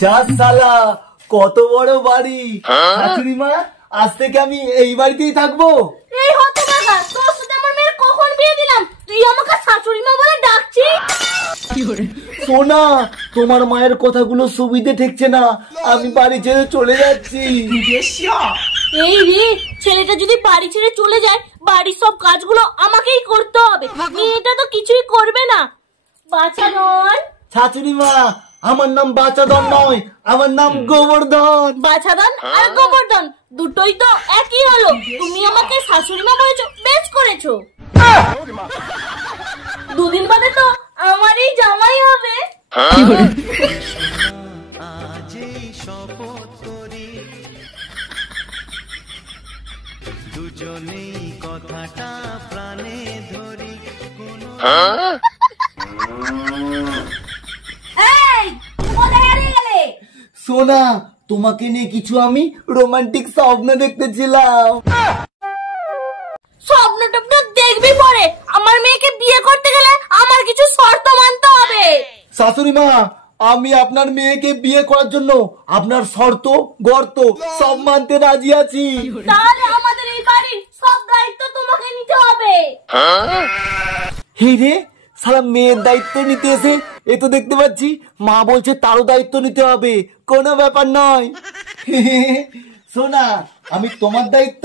যা শালা, কত বড় বাড়ি। শাশুড়ি মা, আজ থেকে আমি এই বাড়িতেই থাকবো। এই হতভাগা, তোর সাথে আমার মেয়ের কখন বিয়ে দিলাম, তুই আমাকে শাশুড়ি মা বলে ডাকছিস? সোনা, তোমার মায়ের কথাগুলো সুবিধে ঠেকছে না, আমি বাড়ি ছেড়ে চলে যাচ্ছি। এই রে, ছেলেটা যদি বাড়ি ছেড়ে চলে যায়, বাড়ির সব কাজগুলো আমাকেই করতে হবে। মেয়েটা তো কিছুই করবে না। বাছাধন। শাশুড়ি মা, আমার নাম বাছাধন নয়, আমার নাম গোবর্ধন। বাছাধন আর গোবর্ধন দুটোই তো একই হলো। তুমি আমাকে শাশুড়ি মা বলেছো, বেশ করেছো। দুদিন বাদে তো আমারই জামাই হবে। দুজনেই কথাটা প্রাণে ধরি। সোনা, তোমাকে নিয়ে কিছু আমি রোমান্টিক স্বপ্ন দেখতেছিলাম। স্বপ্ন টপ্ন দেখবি পরে, আমার মেয়েকে বিয়ে করতে গেলে আমার কিছু শর্ত মানতে হবে। শাশুড়ি মা, আমি আপনার মেয়েকে বিয়ে করার জন্য আপনার শর্ত গর্ত সব মানতে রাজি আছি। তাহলে আমাদের এই বাড়ির সব দায়িত্ব তোমাকে নিতে হবে। হে রে, সারা মেয়ের দায়িত্ব নিতে এসে এ তো দেখতে পাচ্ছি মা বলছে তারও দায়িত্ব নিতে হবে। কোনো ব্যাপার নয়। সোনা, আমি তোমার দায়িত্ব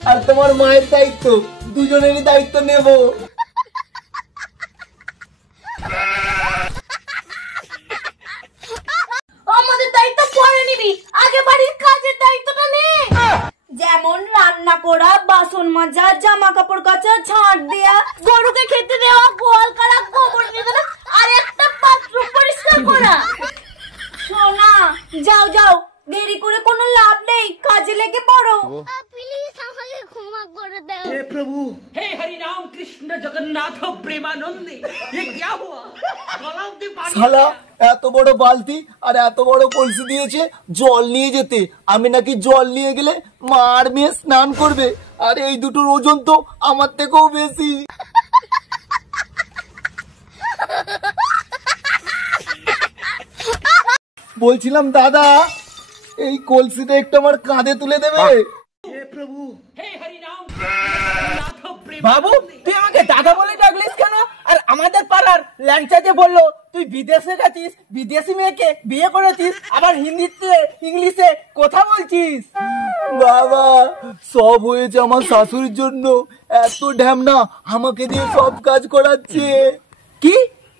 আর তোমার মায়ের দায়িত্ব দুজনেরই দায়িত্ব নেব। আমাদের দায়িত্ব পরে নিবি, আগে বাড়ির কাজের দায়িত্বটা নে। যেমন রান্না করা, বাসন মাজা, জামা কাপড় কাচা, ঝাঁট দেয়া, গরুকে খেতে দেওয়া, গোয়াল কাটা, গোবর নিয়ে দেওয়া, আর একটা বাথরুম পরিষ্কার করা। সোনা, যাও যাও, দেরি করে কোনো লাভ নেই, কাজে লেগে পড়ো। প্লিজ আমাকে ক্ষমা করে দাও। हे प्रभु, हे हरि राम कृष्ण जगन्नाथ प्रेमानंदी, ये क्या हुआ? শালা, এত বড় বালতি আর এত বড় কলসি দিয়েছে জল নিয়ে যেতে। আমি নাকি জল নিয়ে গেলে মা আর মেয়ে স্নান করবে, আর এই দুটোর ওজন তো আমার থেকেও বেশি। বলছিলাম দাদা, এই কলসিটা একটু আমার কাঁধে তুলে দেবে? हे प्रभु, हे हरि राम বাবু, তুই আমাকে দাদা বলে ডাকলিস কেন? আর আমাদের পাড়ার ল্যাংচা যে বললো তুই বিদেশে গেছিস, বিদেশি মেয়েকে বিয়ে করেছিস, আবার হিন্দিতে ইংলিশে কথা বলছিস। বাবা, সব হয়েছে আমার শাশুড়ির জন্য। এত ঢ্যামনা আমাকে দিয়ে সব কাজ করাচ্ছে। কি,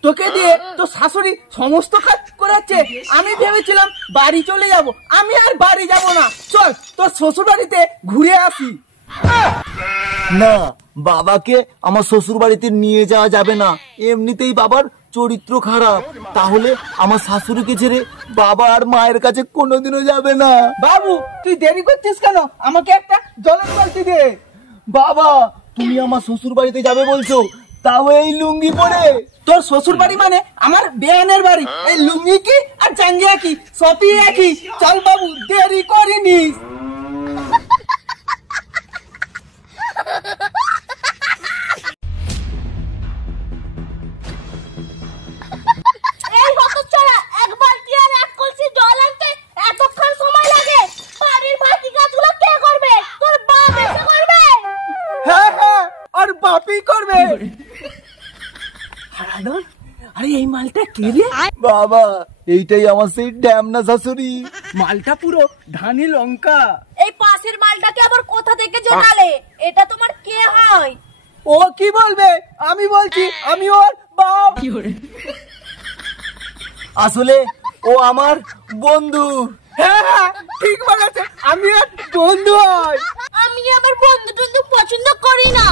তোকে দিয়ে তো শাশুড়ি সমস্ত কাজ করাচ্ছে? আমি ভেবেছিলাম বাড়ি চলে যাব। আমি আর বাড়ি যাব না, চল তোর শ্বশুর বাড়িতে ঘুরে আসি। না, বাবাকে আমার শ্বশুর বাড়িতে নিয়ে যাওয়া যাবে না, এমনিতেই বাবার চরিত্র খারাপ। তাহলে আমার শাশুড়িকে ছেড়ে বাবা আর মায়ের কাছে কোনোদিনও যাবে না। বাবু, তুই দেরি করছিস কেন? আমাকে একটা জলের বালতি দে। বাবা, তুমি আমার শ্বশুর বাড়িতে যাবে বলছো, তাও এই লুঙ্গি পরে? তোর শ্বশুর বাড়ি মানে আমার বেয়ানের বাড়ি। এই লুঙ্গি কি আর জাঙ্গিয়া কি সবই একই। চল বাবু, দেরি করিনিস। এই হতচ্ছাড়া, এক বালতি আর এক কলসি জল আনতে এতক্ষণ সময় লাগে। বাড়ির বাকি কাজগুলো কে করবে? তোর বাপ এসে করবে। হ্যাঁ হ্যাঁ, আর বাপই করবে। আরে এই মালটা কে রে? বাবা, এইটাই আমার সেই ড্যামনা শাশুড়ি। মালটা পুরো ধানি লঙ্কা। এই পাশের মালটাকে আবার কোথা থেকে জোগালে? এটা তোমার কে হয়? ও কি বলবে? আমি বলছি আমি ওর বাপ। আসলে ও আমার বন্ধু। হ্যাঁ হ্যাঁ, ঠিক বলেছে, আমি ওর বন্ধু হই। আমি আমার বন্ধু টন্ধু পছন্দ করি না।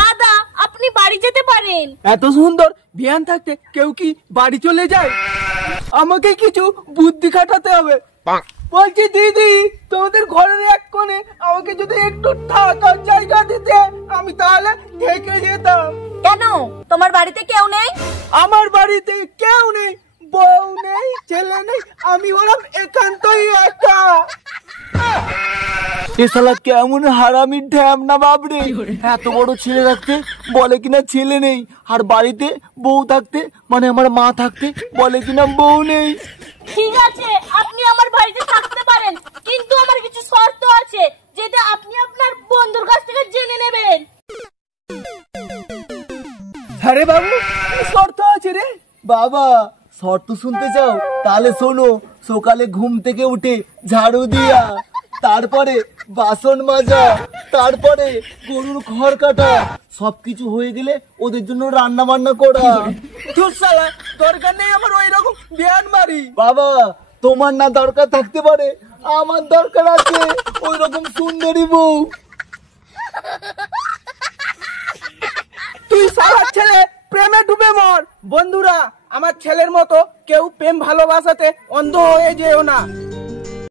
দাদা, আপনি বাড়ি যেতে পারেন। এত সুন্দর ধ্যান থাকতে কেউ কি বাড়ি চলে যায়? আমাকে কিছু বুদ্ধি খাটাতে হবে। বলছি দিদি, তোমাদের ঘরের এক কোণে আমাকে যদি একটু থাকার জায়গা দিতে, আমি তাহলে থেকে যেতাম। কেন, তোমার বাড়িতে কেউ নেই? আমার বাড়িতে কেউ নেই বউ নেই, ছেলে নেই, আমি হলাম একান্তই একা। এ শালা কেমন হারামি ঢ্যাম না বাবরে, এত বড় ছেলে রাখতে বলে কিনা ছেলে নেই, আর বাড়িতে বউ থাকতে মানে আমার মা থাকতে বলে কিনা বউ নেই। ঠিক আছে, আপনি আমার বাড়িতে থাকতে পারেন, কিন্তু আমার কিছু শর্ত আছে যেটা আপনি আপনার বন্ধুর কাছ থেকে জেনে নেবেন। আরে বাবু, কি শর্ত আছে রে? বাবা শর্ত শুনতে চাও? তাহলে শোনো, সকালে ঘুম থেকে উঠে ঝাড়ু দিয়া, তারপরে বাসন মাজা, তারপরে গরুর খড় কাটা, সবকিছু হয়ে গেলে ওদের জন্য রান্না বান্না করা। ধুর শালা, দরকার নেই আমার ওই রকম ধ্যান মারি। বাবা তোমার না দরকার থাকতে পারে, আমার দরকার আছে ওই রকম সুন্দরী বউ। তুই শালা ছেলে প্রেমে ডুবে মর। বন্ধুরা, আমার ছেলের মতো কেউ প্রেম ভালোবাসাতে অন্ধ হয়ে যেও না।